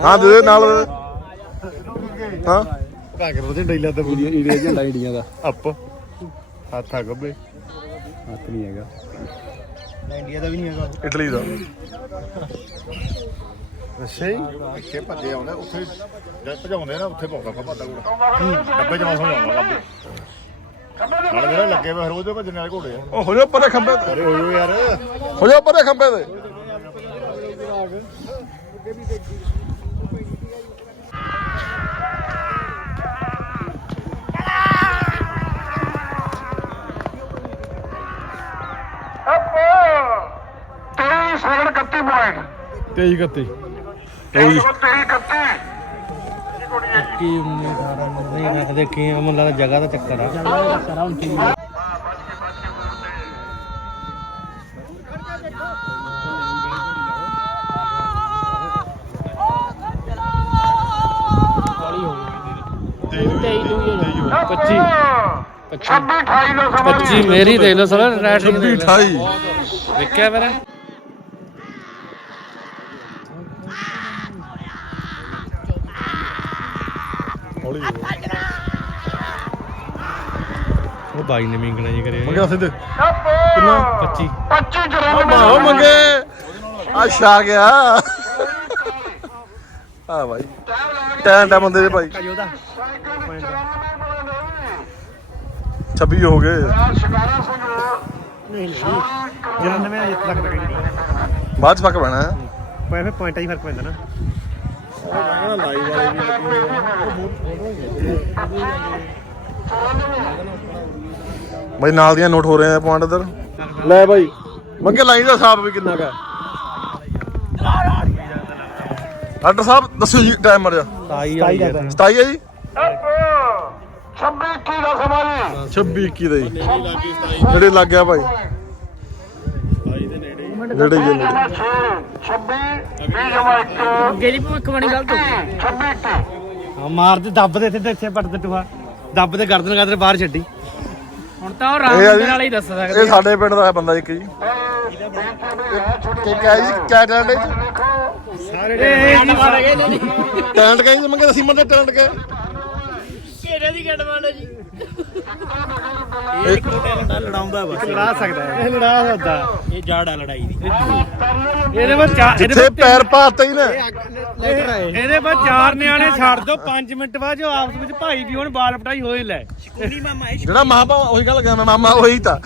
ਹਾਂ ਦੇ ਦੇ ਨਾਲ। ਹਾਂ। ਕਾਂਗਰਸ ਦਾ ਝੰਡਾ ਹੀ ਲਾ ਦੋ ਇੰਡੀਆ ਝੰਡਾ ਇੰਡੀਆ ਦਾ। ਅੱਪ। ਹੱਥ ਆ ਗੱਬੇ। ਹੱਥ ਨਹੀਂ ਹੈਗਾ। ਇੰਡੀਆ ਦਾ ਵੀ ਨਹੀਂ ਹੈਗਾ। ਇਟਲੀ ਦਾ। ਅੱਛਾ ਹੀ ਇੱਥੇ ਭੱਜੇ ਆਉਂਦੇ ਉੱਥੇ ਜਦ ਭਜਾਉਂਦੇ ਨਾ ਉੱਥੇ ਪਾਉਂਦਾ ਫੱਪਾ ਘੋੜਾ ਡੱਬੇ ਚ ਮਸਾਂ ਆਉਂਦਾ ਲੱਭੇ ਨਾਲ ਲੱਗੇ ਵੇ ਰੋਜ਼ ਦੇ ਭੱਜਣ ਵਾਲੇ ਘੋੜੇ ਆ। ਉਹ ਹੋ ਜਾ ਪਰੇ ਖੰਬੇ ਤੇ। ਅਰੇ ਹੋਇਓ ਯਾਰ। ਹੋ ਜਾ ਪਰੇ ਖੰਬੇ ਤੇ। ਤੇਈ ਕੱਤੀ ਨਹੀਂ ਰੱਖਦੇ ਕੀ ਮੈਨੂੰ ਲੱਗਦਾ ਜਗ੍ਹਾ ਦਾ ਚੱਕਰ ਆ। ਪੱਚੀ। ਮੇਰੀ ਦੇਖ ਲਓ ਸਾਲਾ ਰੈਟ 26 28 ਵੇਖਿਆ ਮੇਰਾ ਬਾਈ ਨੇ ਮਿੰਗਣਾ ਜੀ ਕਰਿਆ। ਮੰਗਿਆ ਸਿੱਧੇ? ਕਿੰਨਾ? 25 ਮਾਹੋ ਮੰਗੇ। ਆ ਛਾ ਗਿਆ ਆ ਭਾਈ ਟੈਂ ਟੈਂ ਬੰਦੇ ਦੇ ਭਾਈ। 26 ਹੋ ਗਏ। ਬਾਅਦ ਚ ਫੱਕ ਪੈਣਾ। ਹੈ ਪਰ ਫਿਰ ਪੁਆਇੰਟਾਂ 'ਚ ਫ਼ਰਕ ਪੈਂਦਾ ਨਾ। ਬਾਈ ਨਾਲ ਦੀਆਂ ਨੋਟ ਹੋ ਰਹੇ ਆ ਪੁਆਇੰਟ ਇਧਰ। ਲੈ ਬਾਈ। ਮੰਗੇ ਲਾਈ ਦਾ ਹਿਸਾਬ ਵੀ ਕਿੰਨਾ ਕਾ ਡਾਕਟਰ ਸਾਹਿਬ ਦੱਸੋ ਜੀ ਟਾਈਮ ਮਰਿਆ। 27 ਹੈ ਜੀ? 26 21 ਦਾ ਸਮਾਂ ਜੀ। 26 21 ਦਾ ਜੀ। ਨੇੜੇ ਲੱਗ ਗਿਆ ਭਾਈ। ਮਿੰਟ ਨੇੜੇ ਹੀ। ਆ, ਨੇੜੇ ਅੱਗੇ ਦੀ ਭਵਿੱਖ ਬਣੀ ਗਲਤ ਹੋ ਗਈ ਹਾਂ ਮਾਰ ਦੇ ਦੱਬ ਦੇ ਇੱਥੇ ਤੇ ਇੱਥੇ ਪੱਟ ਦੇ ਟੂਆ। ਦੱਬ ਦੇ ਗਰਦਨ ਗਰਦਨ ਬਾਹਰ ਛੱਡੀ। ਹੁਣ ਤਾਂ ਉਹ ਰਾਮ ਇਹ ਆ ਮੰਦਰ ਜੀ- ਵਾਲਾ ਹੀ ਦੱਸ ਸਕਦੇ। ਇਹ ਸਾਡੇ ਪਿੰਡ ਦਾ ਹੈ ਬੰਦਾ ਇੱਕ ਜੀ। ਕਿ ਜੀ ਕਿਆ ਟੈਲੈਂਟ ਹੈ ਇਹ ਜੀ ਨੇ। ਟੈਲੈਂਟ ਕਹੀ ਤੇ ਮੰਗੇ ਸੀਮਨ ਦੇ ਟੈਲੈਂਟ ਕਹੇ ਕਿਹੜੇ ਦੀ ਗੱਡਵਾਨ ਹੈ ਜੀ। ਲੜਾਉਂਦਾ ਬਸ। ਲੜਾ ਸਕਦਾ ਹੈ। ਇਹ ਲੜਾ ਸਕਦਾ ਇਹ ਜਾੜ ਆ ਲੜਾਈ ਦੀ। ਇਹਦੇ ਬਾਅਦ ਚਾਰ ਇਹਦੇ ਜਿੱਥੇ ਪੈਰ ਪਾਤੇ ਹੀ ਨਾ। ਇਹਦੇ ਬਾਅਦ ਚਾਰ ਨਿਆਣੇ ਛੱਡ ਦੋ 5 ਮਿੰਟ ਬਾਅਦ ਜੋ ਆਪਸ ਵਿੱਚ ਭਾਈ ਵੀ ਹੁਣ ਬਾਲ ਪਟਾਈ ਹੋਏ ਲੈ। ਜਿਹੜਾ ਮਾਪਾ ਉਹੀ ਗੱਲ ਕਹਿੰਦਾ ਮਾਮਾ ਉਹੀ ਤਾਂ।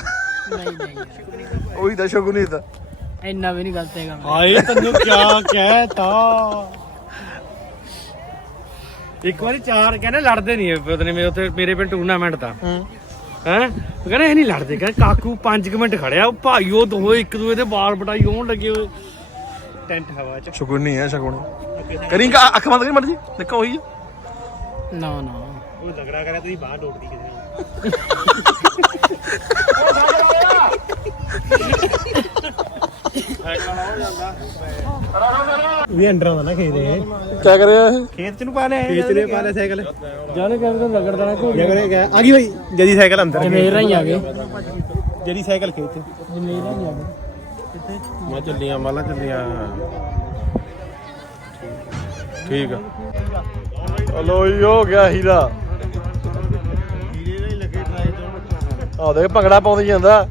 ਉਹੀ ਤਾਂ ਸ਼ਗੁਨੀ ਤਾਂ। ਇੰਨਾ ਵੀ ਨਹੀਂ ਗਲਤ ਹੈਗਾ। ਹਾਏ ਤੈਨੂੰ ਕਿਆ ਕਹਿਤਾ। ਇੱਕ ਵਾਰੀ ਚਾਰ ਕਹਿੰਦੇ ਲੜਦੇ ਨਹੀਂ ਇਹ ਪਤਾ ਨਹੀਂ ਮੇਰੇ ਉੱਥੇ ਮੇਰੇ ਪਿੰਡ ਟੂਰਨਾਮੈਂਟ ਦਾ ਹੈ। ਉਹ ਕਹਿੰਦੇ ਇਹ ਨਹੀਂ ਲੜਦੇ ਕਹਿੰਦੇ ਕਾਕੂ 5 ਮਿੰਟ ਖੜਿਆ ਉਹ ਭਾਈਓ ਦੋਵੇਂ ਇੱਕ ਦੂਏ ਦੇ ਬਾਲ ਪਟਾਈ ਹੋਣ ਲੱਗੇ ਹੋਏ ਟੈਂਟ ਹਵਾ ਚ। ਸ਼ਗੁਨੀ ਹੈ ਸ਼ਗੁਨੀ। ਕਰੀ ਕਾ ਅੱਖ ਬੰਦ ਕਰੀ ਮੜ ਜੀ ਨਿੱਕਾ ਉਹੀ। ਨਾ ਨਾ। ਉਹ ਲਗੜਾ ਕਰਿਆ ਤੁਸੀਂ ਬਾਹਰ ਡੋੜਦੀ ਕਿਤੇ। ਵੀ ਅੰਡਰਾਂ ਦਾ ਨਾ ਖੇਤ ਇਹ। ਕਿਆ ਕਰਿਆ ਇਹ? ਖੇਤ ਚ ਨੂੰ ਪਾ ਲਿਆ ਖੇਤ ਨੇ ਪਾ ਲਿਆ ਸਾਈਕਲ। ਜਾਣੇ ਕਹਿੰਦੇ ਤਾਂ ਰਗੜਦਾ ਨਾ ਘੋੜੀ। ਰਗੜੇ ਗਿਆ ਆ ਗਈ ਭਾਈ ਜਦੀ ਸਾਈਕਲ ਅੰਦਰ। ਜਮੇਰਾ ਹੀ ਆ ਗਏ। ਜਦੀ ਸਾਈਕਲ ਖੇਤ ਚ। ਜਮੇਰਾ ਹੀ ਆ ਗਏ। ਮੈਂ ਚੱਲੀਆਂ ਮਾਲਾ ਚੱਲੀਆਂ। ਠੀਕ ਆ। ਹਲੋ ਹੀ ਹੋ ਗਿਆ ਹੀਰਾ। ਆ ਦੇਖ ਭੰਗੜਾ ਪਾਉਂਦੀ ਜਾਂਦਾ।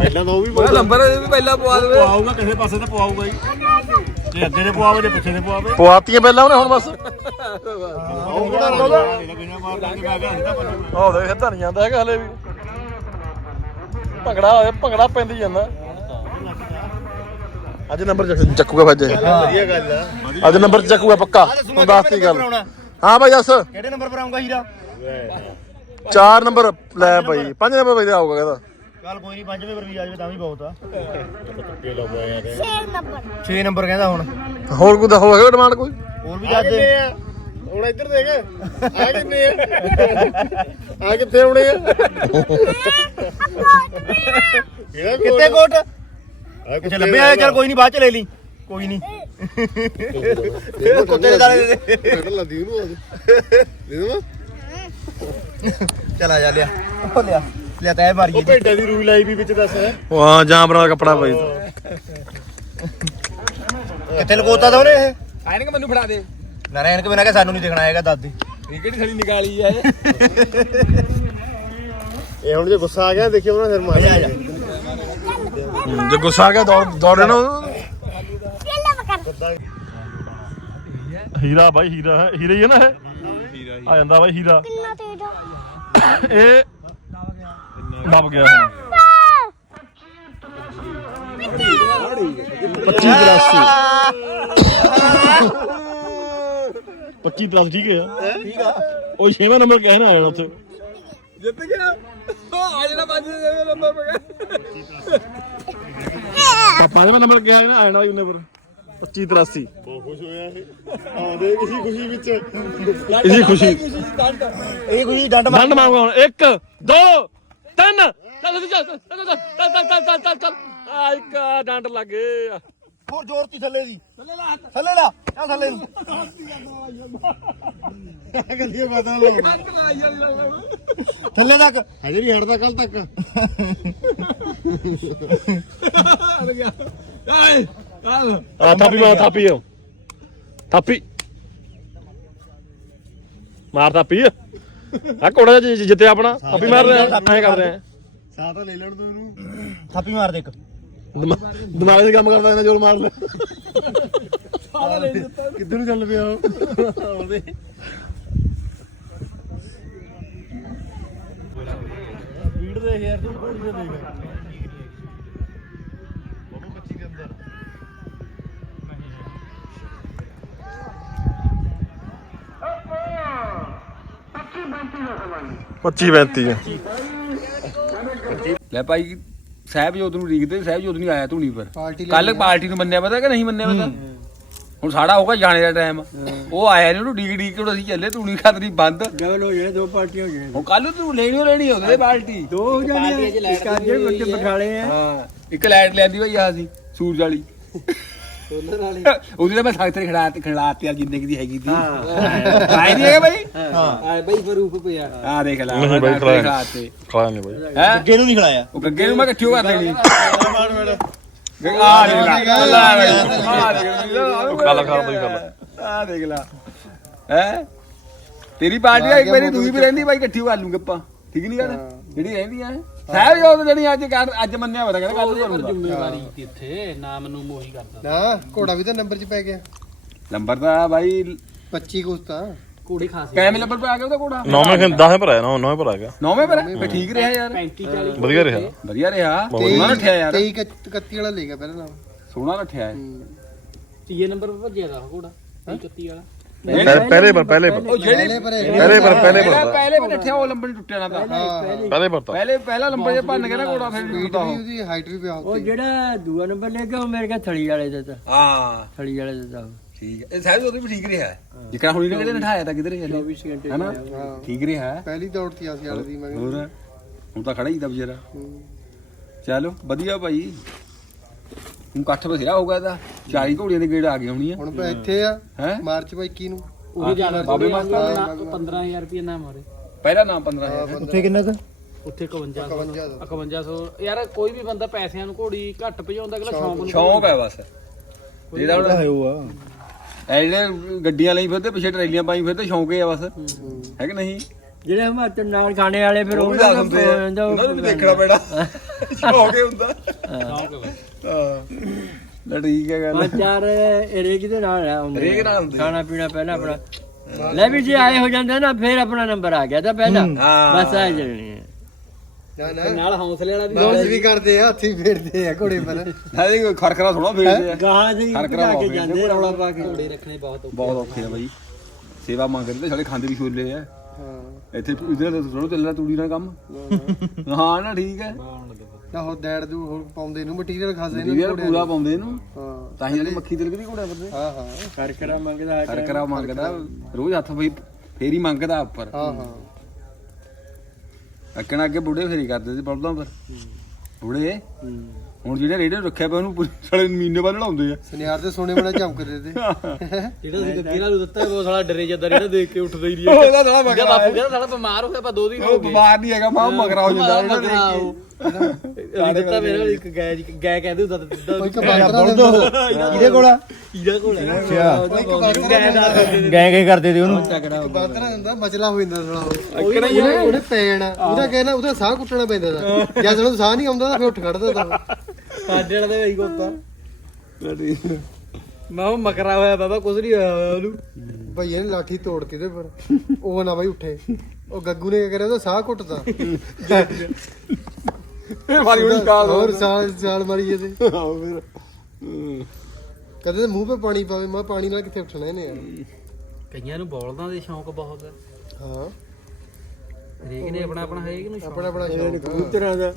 ਪਹਿਲਾਂ ਤਾਂ ਉਹ ਵੀ ਬਹੁਤ ਨੰਬਰ ਵੀ ਪਹਿਲਾਂ ਪਵਾ ਦੇਵੇ। ਪਵਾਊਗਾ ਕਿਸੇ ਪਾਸੇ ਤਾਂ ਪਵਾਊਗਾ ਹੀ। ਜੇ ਅੱਗੇ ਨੇ ਪਵਾਵੇ ਜੇ ਪਿੱਛੇ ਨੇ ਪਵਾਵੇ। ਪਵਾਤੀਆਂ ਪਹਿਲਾਂ ਉਹਨੇ ਹੁਣ ਬਸ। ਉਹ ਕਿਹੜਾ ਰੋਦਾ ਆ ਦੇਖ ਤਾਂ ਨਹੀਂ ਜਾਂਦਾ ਹੈਗਾ ਹਲੇ ਵੀ। ਭੰਗੜਾ ਹੋਏ ਭੰਗੜਾ ਪੈਂਦੀ ਜਾਂਦਾ। ਅੱਜ ਨੰਬਰ ਚੱਕ- ਚੱਕੂਗਾ ਭੱਜੇ ਵਧੀਆ ਗੱਲ ਆ। ਅੱਜ ਨੰਬਰ ਚੱਕੂਗਾ ਪੱਕਾ। ਤੂੰ ਦੱਸਤੀ ਗੱਲ। ਹਾਂ ਭਾਈ ਦੱਸ। ਕਿਹੜੇ ਨੰਬਰ ਪਰ ਆਉਂਗਾ ਹੀਰਾ? ਚਾਰ ਨੰਬਰ ਲੈ ਭਾਈ ਪੰਜ ਨੰਬਰ ਭਾਈ ਦਾ ਆਊਗਾ ਕਹਿੰਦਾ। ਚੱਲ ਕੋਈ ਨਹੀਂ ਪੰਜਵੇਂ ਪਰ ਵੀ ਆ ਜਾਵੇ ਤਾਂ ਵੀ ਬਹੁਤ ਆ। ਛੇ ਨੰਬਰ। 6 ਨੰਬਰ ਕਹਿੰਦਾ ਹੁਣ। ਹੋਰ ਕੋਈ ਦਾ ਹੋਵੇਗਾ ਡਿਮਾਂਡ ਕੋਈ? ਹੋਰ ਵੀ ਜਾਂਦੇ ਹੁਣ ਇੱਧਰ ਦੇਖ ਆ ਕਿੰਨੇ ਆ? ਆ ਕਿੱਥੇ ਆਉਣੇ ਆ? ਕਿਹੜਾ ਕਿੱਥੇ ਕੋਟ ਆ? ਲੱਭਿਆ ਚੱਲ ਕੋਈ ਨਹੀਂ ਬਾਅਦ ਚ ਲੈ ਲਈ। ਕੋਈ ਨਹੀਂ ਕੁੱਤੇ ਦੇ ਦਾਣੇ ਦੇ ਦੇ। ਕੱਢ ਲੱਦੀ ਉਹਨੂੰ ਦੇ ਦੇਵਾਂ ਚਲ ਆ ਜਾ ਲਿਆ। ਉਹ ਲਿਆ। ਲਿਆ ਤੈ ਮਾਰੀ ਉਹ ਭੇਡਾਂ ਦੀ ਰੂਈ ਲਾਈ ਵੀ ਵਿੱਚ ਦੱਸ। ਵਾਹ ਜਾਮਰਾਂ ਦਾ ਕੱਪੜਾ ਭਾਈ ਕਿੱਥੇ ਲਗੋਤਾ ਤਾ ਉਹਨੇ ਇਹ? ਐਨਕ ਮੈਨੂੰ ਫੜਾ ਦੇ। ਨਾ ਐਨਕ ਬਿਨਾ ਕਿ ਸਾਨੂੰ ਨਹੀਂ ਦਿਖਣਾ ਹੈਗਾ ਦਾਦੀ। ਇਹ ਕਿਹੜੀ ਥੜੀ ਨਿਕਾਲੀ ਆ ਇਹ? ਹੁਣ ਜੇ ਗੁੱਸਾ ਆ ਗਿਆ ਦੇਖਿਓ ਉਹਨਾਂ ਫਿਰ ਮਾਰ ਆ ਜਾ। ਜੇ ਗੁੱਸਾ ਆ ਗਿਆ ਦੌੜ ਦੌੜੇ ਨਾ ਹੀਰਾ ਭਾਈ ਹੀਰਾ ਹੈ ਹੀਰਾ ਹੀ ਹੈ ਨਾ ਇਹ। ਆ ਜਾਂਦਾ ਭਾਈ ਹੀਰਾ। ਕਿੰਨਾ ਤੇਜ਼ ਆ? ਇਹ ਦਬ ਗਿਆ ਹੁਣ। 25 83 25 83 ਠੀਕ ਹੈ। ਠੀਕ ਆ ਉਹ 6ਵਾਂ ਨੰਬਰ ਕਹਿਣਾ ਆਇਆ ਉੱਥੇ। ਜਿੱਤ ਗਿਆ। ਆ ਜਿਹੜਾ ਪੰਜ ਨੰਬਰ ਪੈ ਗਿਆ ਪੰਜਵਾਂ ਨੰਬਰ ਕਿਹਾ ਨਾ ਆਇਆ ਨਾ ਉਹਨੇ ਪਰ 25 83 ਬਹੁਤ ਖੁਸ਼ ਹੋਇਆ ਇਹ। ਆਉਂਦੇ ਕਿਸੇ ਖੁਸ਼ੀ ਵਿੱਚ। ਇਸੇ ਖੁਸ਼ੀ। ਇਹ ਕੋਈ ਡੰਡ। ਡੰਡ ਮਾਰੂਗਾ ਹੁਣ। 1 2 3 ਚੱਲ ਚੱਲ ਚੱਲ ਚੱਲ ਚੱਲ ਚੱਲ ਚੱਲ ਚੱਲ ਚੱਲ ਆ ਇੱਕ ਡੰਡ ਲੱਗੇ ਹੋਰ ਜ਼ੋਰ ਤੀ ਥੱਲੇ ਦੀ। ਥੱਲੇ ਲਾ ਥੱਲੇ ਲਾ। ਆ ਥੱਲੇ ਨੂੰ। ਕਦੀ ਪਤਾ ਲੋ ਥੱਲੇ ਤੱਕ। ਹਜੇ ਨਹੀਂ ਹਟਦਾ ਕੱਲ ਤੱਕ। ਆ ਥਾਪੀ ਮਾਰ ਥਾਪੀ ਆ ਥਾਪੀ ਮਾਰ ਥਾਪੀ ਆ ਕੋੜਾ ਜਿ- ਜਿੱਤਿਆ ਆਪਣਾ ਥਾਪੀ ਮਾਰ ਰਿਹਾ ਐਂ ਕਰ ਰਿਹਾ ਸਾਹ ਤਾਂ ਲੈ ਲੈਣ ਤੂੰ ਇਹਨੂੰ ਥਾਪੀ ਮਾਰ ਦੇ ਇੱਕ ਦਿਮਾ- ਦਿਮਾਗ ਦੇ ਕੰਮ ਕਰਦਾ ਇਹਨਾਂ ਜੋਰ ਮਾਰ ਲੈ ਕਿੱਧਰ ਨੂੰ ਚੱਲ ਪਿਆ ਉਹ ਉਹਦੇ ਵੀੜ ਦੇ ਯਾਰ ਤੂੰ ਕੋੜੀ ਦੇ ਦੇਖ ਉਹਨੂੰ ਕੱਚੀ ਦੇ ਅੰਦਰ 25 35 ਲੈ ਭਾਈ ਸਾਹਿਬ ਜੋਤ ਨੂੰ ਰੀਕਦੇ ਸਾਹਿਬ ਜੋਤ ਨਹੀਂ ਆਇਆ ਧੂਣੀ ਪਰ। ਪਾਰਟੀ ਕੱਲ ਪਾਰਟੀ ਨੂੰ ਮੰਨਿਆ ਪਤਾ ਕਿ ਨਹੀਂ ਮੰਨਿਆ ਪਤਾ? ਹੁਣ ਸਾਡਾ ਹੋਗਾ ਜਾਣੇ ਦਾ ਟਾਈਮ ਉਹ ਆਇਆ ਨੀ ਉਹਨੂੰ ਡੀਕ ਡੀਕ ਕੇ ਅਸੀਂ ਚੱਲੇ ਤੂੰ ਨਹੀਂ ਖਾਤਰੀ ਬੰਦ। ਡਬਲ ਹੋ ਜਾਣੇ ਦੋ ਪਾਰਟੀਆਂ ਹੋ ਜਾਣੀਆਂ। ਹੁਣ ਕੱਲ ਤੂੰ ਲੈਣੀ ਓ ਲੈਣੀ ਉਹਦੇ ਬਾਲਟੀ ਦੋ ਹੋ ਜਾਣੀਆਂ। ਇੱਕ ਆਜੇ ਬੱਚੇ ਬਿਠਾਲੇ ਆ। ਹਾਂ ਇੱਕ ਲਾਈਟ ਲੈਂਦੀ ਬਈ ਆ ਸੀ ਸੂਰਜ ਵਾਲੀ। ਸੋਲਰ ਵਾਲੀ। ਉਹਦੀ ਤਾਂ ਮੈਂ ਸਾਖਤਰੀ ਖੜਾ ਤੇ ਖੜਾ ਤੇ ਜਿੰਨੇ ਕੁ ਦੀ ਹੈਗੀ ਸੀ ਆਈ ਨਹੀਂ ਹੈਗਾ ਬਈ? ਆ ਬਈ ਫਰੂਪ ਪਿਆ। ਆ ਦੇਖ ਲੈ ਨਹੀਂ ਬਈ। ਤੇ। ਖਲਾ ਨਹੀਂ ਬਾਈ। ਹੈ? ਅੱਗੇ ਨੂੰ ਨਹੀਂ ਖਿਲਾਇਆ। ਉਹ ਗੱਗੇ ਨੂੰ ਮੈਂ ਇਕੱਠਿਓ ਕਰ ਦੇਣੀ ਆ ਦੇਖ ਲੈ ਅੱਲਾ ਆ ਦੇਖ ਲੈ। ਗੱਲ ਕਰ ਬਈ ਗੱਲ। ਆ ਦੇਖ ਲੈ। ਹੈ? ਤੇਰੀ ਪਾਰਟੀ ਆ ਇੱਕ ਵਾਰੀ ਦੂਜੀ ਵੀ ਰਹਿੰਦੀ ਬਾਈ ਇਕੱਠੀ ਕਰ ਲੂੰਗੇ ਆਪਾਂ। ਠੀਕ ਨਹੀਂ ਗੱਲ? ਜਿਹੜੀ ਰਹਿੰਦੀਆਂ ਸਾਹਿਬ ਜੋ ਜਿਹੜੀ ਅੱਜ ਕਰ ਅੱਜ ਮੰਨਿਆ ਪਤਾ ਕਹਿੰਦਾ ਕੱਲ ਨੂੰ ਜ਼ਿੰਮੇਵਾਰੀ ਕਿੱਥੇ ਨਾ ਮੈਨੂੰ ਮੋਹੀ ਕਰਦਾ। ਨਾ ਘੋੜਾ ਵੀ ਤਾਂ ਨੰਬਰ 'ਚ ਪੈ ਗਿਆ। ਨੰਬਰ ਤਾਂ ਬਾਈ 25 ਕੁਛ ਤਾਂ ਕੋੜੀ ਖਾਸੀ। ਕੈਮੇ ਨੰਬਰ ਪਰ ਆ ਗਿਆ ਉਹਦਾ ਕੋੜਾ ਨੌਵੇਂ ਖੰ 10 ਪਰ ਆਇਆ ਨਾ ਨੌਵੇਂ ਪਰ ਆ ਗਿਆ। ਨੌਵੇਂ ਪਰ ਹੈ? ਫਿਰ ਠੀਕ ਰਿਹਾ ਯਾਰ। 35 40 ਵਧੀਆ ਰਿਹਾ। ਵਧੀਆ ਰਿਹਾ। ਸੋਹਣਾ ਰੱਠਿਆ ਯਾਰ। 23 31 ਵਾਲਾ ਲੈ ਗਿਆ ਪਹਿਲਾਂ ਨਾਮ। ਸੋਹਣਾ ਰੱਠਿਆ ਹੈ। ਤੀਏ ਨੰਬਰ ਪਰ ਭੱਜਿਆ ਦਾ ਕੋੜਾ 31 ਵਾਲਾ। ਪਹਿ- ਪਹਿਲੇ ਪਰ ਪਹਿਲੇ ਪਰ ਪਹਿਲੇ ਪਰ ਪਹਿਲੇ ਪਰ ਪਹਿਲੇ ਪਹਿਲੇ ਪਰ ਪਹਿਲੇ ਪਰ ਰੱਠਿਆ ਉਹ ਲੰਬਰ ਟੁੱਟਿਆ ਨਾ ਤਾਂ ਪਹਿਲੇ ਪਰ ਤਾਂ ਪਹਿਲੇ ਪਹਿਲਾ ਲੰਬਰ ਜੇ ਭੰਨ ਕੇ ਨਾ ਕੋੜਾ ਫਿਰ weight ਟੁੱਟਦਾ ਵੀ ਉਹ। ਉਹਦੀ ਹਾਈਟ ਵੀ ਪਿਆ ਉਹ ਜਿਹੜਾ ਦੂਆ ਨੰਬਰ ਲੈ ਗਿਆ ਉਹ ਮੇਰੇ ਕੋਲ ਥਲੀ ਵਾਲੇ ਦਾ ਤਾਂ। ਹਾਂ। ਥਲੀ ਵਾਲੇ ਦਾ ਤਾਂ। ਠੀਕ ਹੈ। ਇਹ ਸਾਹਿਬ ਉਹਦੇ ਵੀ ਠੀਕ ਰਿਹਾ ਜਿਕਣਾ ਹੁਣੀ ਨੇ ਕਿਹੜੇ ਨਠਾਇਆ ਤਾਂ ਕਿਧਰੇ ਹਲੇ 24 ਘੰਟੇ ਹੈਨਾ ਠੀਕ ਰਿਹਾ ਪਹਿਲੀ ਦੌੜ ਤੀ ਆਸੀ ਵਾਲੇ ਦੀ ਮੈਂ ਕਿਹਾ। ਹੋਰ? ਹੁਣ ਤਾਂ ਖੜਾ ਹੀ ਦਾ ਵਿਚਾਰਾ। ਹੂੰ। ਚਲੋ ਵਧੀਆ ਭਾਈ। ਹੁਣ ਇਕੱਠ ਬਥੇਰਾ ਹੋ ਗਿਆ ਇਹਦਾ। 40 ਘੋੜੀਆਂ ਦੇ ਗੇੜ ਆ ਗਏ ਹੋਣੀ ਆ। ਹੁਣ ਪਾ ਇੱਥੇ ਆ ਹੈ? ਮਾਰਚ ਪਾ 21 ਨੂੰ। ਉਹ ਜ਼ਿਆਦਾ ਬਾਬੇ ਮਾਸਟਰ 15000 ਰੁਪਏ ਨਾਮ ਹੋਰੇ ਪਹਿਲਾ ਨਾਮ 15000 ਉੱਥੇ ਕਿੰਨਾ ਕੁ? ਉੱਥੇ 5100 51 ਦਾ 5100 ਯਾਰ ਕੋਈ ਵੀ ਬੰਦਾ ਪੈਸਿਆਂ ਨੂੰ ਘੋੜੀ ਘੱਟ ਭਜਾਉਂਦਾ ਅਗਲਾ ਸ਼ੌਂਕ ਨੂੰ ਸ਼ੌਂਕ ਹੈ ਬਸ। ਇਹਦਾ ਹੁਣ ਉਹ ਆ। ਇਹ ਜਿਹੜੇ ਗੱਡੀਆਂ ਲਈ ਫਿਰਦੇ ਪਿੱਛੇ ਟਰੇਲੀਆਂ ਪਾਈ ਫਿਰਦੇ ਸ਼ੌਂਕ ਹੀ ਆ ਬਸ। ਹੈ ਕਿ ਨਹੀਂ? ਜਿਹੜੇ ਹਿਮਾਚਲ ਨਾਲ ਖਾਣੇ ਵਾਲੇ ਫਿਰ ਉਹ ਵੀ ਉਹਨਾਂ ਦੱਸ ਦਾ ਹੁੰਦੇ ਹੋ ਆ ਜਾਂਦਾ ਉਹ ਉਹਨਾਂ ਨੂੰ ਵੀ ਦੇਖਣਾ ਪੈਣਾ। ਸ਼ੌਂਕ ਹੀ ਹੁੰਦਾ। ਸ਼ੌਂਕ ਹੈ ਬਸ। ਹਾਂ ਲੈ ਠੀਕ ਹੈ ਗੱਲ। ਪੰਜ ਚਾਰ ਏਰੇ ਕਿਤੇ ਨਾਲ ਆ ਹੁੰਦੇ ਹਰੇਕ ਨਾਲ ਹੁੰਦੇ। ਖਾਣਾ ਪੀਣਾ ਪਹਿਲਾਂ ਆਪਣਾ। ਲੈ ਵੀ ਜੇ ਆਏ ਹੋ ਜਾਂਦੇ ਨਾ ਫਿਰ ਆਪਣਾ ਨੰਬਰ ਆ ਗਿਆ ਤਾਂ ਪਹਿਲਾਂ। ਹਾਂ। ਬਸ ਆ ਜਣੀ ਹੈ। ਨਾ ਨਾ। ਨਾਲ ਹੌਸਲੇ ਵਾਲਾ ਵੀ ਡਾਂਸ ਵੀ ਕਰਦੇ ਆ ਹੱਥੀ ਫੇਰਦੇ ਆ ਘੋੜੇ ਪਰ। ਹੈ ਕੋਈ ਖਰਖਰਾ ਥੋੜਾ ਫੇਰਦੇ ਆ। ਗਾਹਾਂ ਦੀ ਖਰਖਰਾ ਜਾ ਕੇ ਜਾਂਦੇ ਰੌਲਾ ਪਾ ਕੇ। ਘੋੜੇ ਰੱਖਣੇ ਬਹੁਤ ਔਖੇ ਬਹੁਤ ਔਖੇ ਆ ਬਾਈ। ਸੇਵਾ ਮੰਗਦੇ ਤੇ ਸਾਡੇ ਖਾਂਦੇ ਵੀ ਛੋਲੇ ਆ। ਹਾਂ। ਇੱਥੇ ਇਧਰ ਥੋੜਾ ਚੱਲਣਾ ਤੂੜੀ ਨਾਲ ਕੰਮ। ਹਾਂ ਨਾ ਠੀਕ ਹੈ। ਨਾ ਹੋ ਡੈਡ ਦੂ ਹੋਰ ਪਾਉਂਦੇ ਨੂੰ ਮਟੀਰੀਅਲ ਖਾਸੇ ਨੂੰ ਵੀਰ ਪੂਰਾ ਪਾਉਂਦੇ ਇਹਨੂੰ। ਹਾਂ। ਤਾਂ ਹੀ ਜਿਹੜੀ ਮੱਖੀ ਤਿਲਕਦੀ ਘੋੜਾ ਬੰਦੇ ਹਾਂ ਹਾਂ। ਕਰਕਰਾ ਮੰਗਦਾ ਖਰਖਰਾ ਮੰਗਦਾ ਰੋਜ਼ ਹੱਥ ਬਈ ਫੇਰੀ ਮੰਗਦਾ ਉੱਪਰ। ਹਾਂ ਹਾਂ। ਅੱਕਣਾ ਅੱਗੇ ਬੁੜੇ ਫੇਰੀ ਕਰਦੇ ਸੀ ਬਲਦਾਂ ਪਰ ਬੁੜੇ ਹੁਣ ਜਿਹੜੇ ਰੇੜੇ ਰੱਖਿਆ ਪਿਆ ਉਹਨੂੰ ਸਾਲੇ ਮਹੀਨੇ ਬਾਅਦ ਲੜਾਉਂਦੇ ਆ। ਸੁਨਿਆਰ ਤੇ ਸੋਨੇ ਬਣਾ ਚਮਕਦੇ ਤੇ। ਜਿਹੜਾ ਸੀ ਗੱਗੇ ਨਾਲ ਦਿੱਤਾ ਉਹ ਸਾਲਾ ਡਰੇ ਜਾਂਦਾ ਜਿਹੜਾ ਦੇਖ ਕੇ ਉੱਠਦਾ ਹੀ ਨਹੀਂ ਉਹਦਾ ਥੋੜਾ ਜਦ ਮਗਰਾ ਬਾਪੂ ਕਹਿੰਦਾ ਸਾਲਾ ਬਿਮਾਰ ਹੋ ਗਿਆ ਆਪਾਂ ਦੋ ਦਿਨ ਹੋ ਉਹ ਗਏ। ਬਿਮਾਰ ਨਹੀਂ ਹੈਗਾ ਮਾਂ ਮਗਰਾ ਹੋ ਜਾਂਦਾ ਇਹਦਾ ਦੇਖ ਕੇ। ਉਹ। ਦਿੱਤਾ ਮੇਰੇ ਨਾਲ ਇੱਕ ਗੈ ਗੈ ਕਹਿੰਦੇ ਹੁੰਦਾ ਦਿੱਤਾ ਕੋਈ ਕਬਾਤਰਾ ਦੇ ਕਿਹਦੇ ਕੋਲ ਆ? ਇਹਦਾ ਕੋਲ ਹੈ ਅੱਛਾ। ਗੈ ਦਾ ਗਏ ਗਏ ਕਰਦੇ ਤੇ ਉਹਨੂੰ। ਕਬਾਤਰਾ ਹੁੰਦਾ ਮਚਲਾ ਹੋ ਜਾਂਦਾ ਸਾਲਾ ਉਹ। ਉਹਨੇ ਉਹਨੇ ਪੈਣਾ ਉਹਦਾ ਕਹਿਣਾ ਉਹਦਾ ਸਾਹ ਕੁੱਟਣਾ ਪੈਂਦਾ ਦਾ ਜਦ ਉਹਨੂੰ ਸਾਹ ਨਹੀਂ ਆਉਂਦਾ ਤਾਂ ਫਿਰ ਉੱਠ ਖੜਦਾ ਤਾਂ ਸਾਡੇ ਵਾਲਾ ਤੇ ਵਈ ਕੋਤਾ ਮੈਂ ਉਹ ਮਕਰਾ ਹੋਇਆ ਬਾਬਾ ਕੁਝ ਨਹੀਂ ਹੋਇਆ ਹੋਇਆ ਉਹਨੂੰ ਭਾਈ ਇਹਨੇ ਲਾਠੀ ਤੋੜ ਕੇ ਤੇ ਪਰ ਉਹ ਨਾ ਬਾਈ ਉੱਠੇ। ਉਹ ਗੱਗੂ ਨੇ ਕੀ ਕਰਿਆ ਉਹਦਾ ਸਾਹ ਕੁੱਟਦਾ ਇਹ ਮਾਰੀ ਹੋਣੀ ਕਾਲ ਹੋਰ ਸਾਲ ਸਾਲ ਮਾਰੀ ਇਹਦੇ। ਕਦੇ ਤਾਂ ਮੂੰਹ 'ਤੇ ਪਾਣੀ ਪਾਵੇ ਮੈਂ ਪਾਣੀ ਨਾਲ ਕਿੱਥੇ ਉੱਠਣਾ ਇਹਨੇ ਯਾਰ। ਕਈਆਂ ਨੂੰ ਬੋਲਦਾਂ ਦੇ ਸ਼ੌਂਕ ਬਹੁਤ। ਹੈ ਹਾਂ। ਹਰੇਕ ਨੇ ਆਪਣਾ ਆਪਣਾ ਹਰੇਕ ਨੂੰ ਆਪਣਾ ਆਪਣਾ ਸ਼ੌਕ ਆ। ਕਬੂਤਰਾਂ ਦਾ।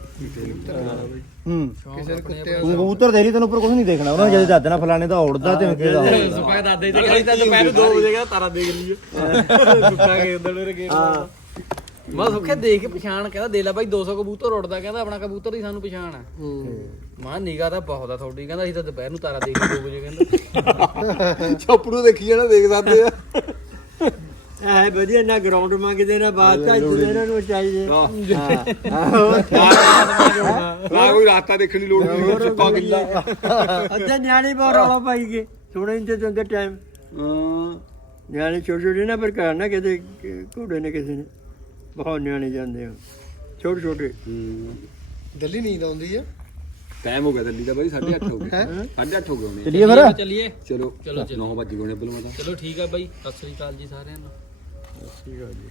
ਹੂੰ। ਕਿਸੇ ਨੇ ਕੁੱਤੇ ਤੂੰ ਕਬੂਤਰ ਦੇ ਲਈ ਤੈਨੂੰ ਉੱਪਰ ਕੁਝ ਨਹੀਂ ਦੇਖਣਾ। ਉਹਨਾਂ ਜਦ ਦਾਦਣਾ ਫਲਾਣੇ ਦਾ ਉੜਦਾ ਤੇ ਅੰਕੇ ਦਾ ਸੁਪਾ ਦਾਦੇ ਤੇ ਕਰੀ ਤਾਂ। ਦੁਪਹਿਰ 2 ਵਜੇ ਕਹਿੰਦਾ ਤਾਰਾ ਦੇਖ ਲਈਏ। ਸੁੱਕਾ ਕੇ ਉਧਰ ਮੇਰੇ ਗੇਟ ਮੈਂ ਸੁੱਖੇ ਦੇਖ ਕੇ ਪਛਾਣ ਕਹਿੰਦਾ ਦੇ ਲੈ ਬਾਈ 200 ਕਬੂਤਰ ਉੱਡਦਾ ਕਹਿੰਦਾ ਆਪਣਾ ਕਬੂਤਰ ਦੀ ਸਾਨੂੰ ਪਛਾਣ ਆ ਮਾਂ ਨਿਗਾ ਤਾਂ ਬਹੁਤ ਆ ਤੁਹਾਡੀ। ਕਹਿੰਦਾ ਅਸੀਂ ਤਾਂ ਦੁਪਹਿਰ ਨੂੰ ਤਾਰਾ ਦੇਖ ਕੇ 2 ਵਜੇ ਕਹਿੰਦਾ। ਛੋਪੜੂ ਦੇਖੀ ਜਾਣਾ ਦੇਖ ਸਕਦੇ ਆ। ਐ ਵਧੀਆ ਨਾ ਗਰਾਊਂਡ ਮੰਗਦੇ ਨਾ ਬਾਤ ਤਾਂ ਇੱਥੇ ਇਹਨਾਂ ਨੂੰ ਚਾਹੀਦੇ ਨਾ ਕੋਈ ਰਾਸਤਾ ਦੇਖਣ ਦੀ ਲੋੜ ਨਹੀਂ ਸੁੱਕਾ ਗਿੱਲਾ। ਅੱਧੇ ਨਿਆਣੇ ਬਹੁਤ ਰੌਲਾ ਪਾਈ ਗਏ। ਸੁਣੇ ਇੰਤੇ ਚੰਗੇ ਟਾਈਮ ਹਾਂ। ਨਿਆਣੇ ਛੋਟੇ ਛੋਟੇ ਨਾ ਪਰ ਘਰ ਨਾ ਕਿਤੇ ਘੋੜੇ ਨੇ ਕਿਸੇ ਨੇ। ਬਹੁਤ ਨਿਆਣੇ ਜਾਂਦੇ ਆ। ਛੋਟੇ ਛੋਟੇ। ਦਿੱਲੀ ਨੀਂਦ ਆਉਂਦੀ ਆ? ਟਾਈਮ ਹੋ ਗਿਆ ਦਿੱਲੀ ਦਾ ਬਾਈ 8:30 ਹੋ ਗਏ। 8:30 ਹੋ ਗਏ ਹੋਣੇ। ਚੱਲੀਏ ਫਿਰ? ਚੱਲੀਏ। ਚਲੋ ਚਲੋ 9 ਵਜੇ ਬਲਵਾ ਤਾਂ। ਚਲੋ ਠੀਕ ਆ ਬਾਈ। ਸਤਿ ਸ੍ਰੀ ਅਕਾਲ ਜੀ ਸਾਰਿਆਂ ਨੂੰ। ਠੀਕ ਆ ਜੀ।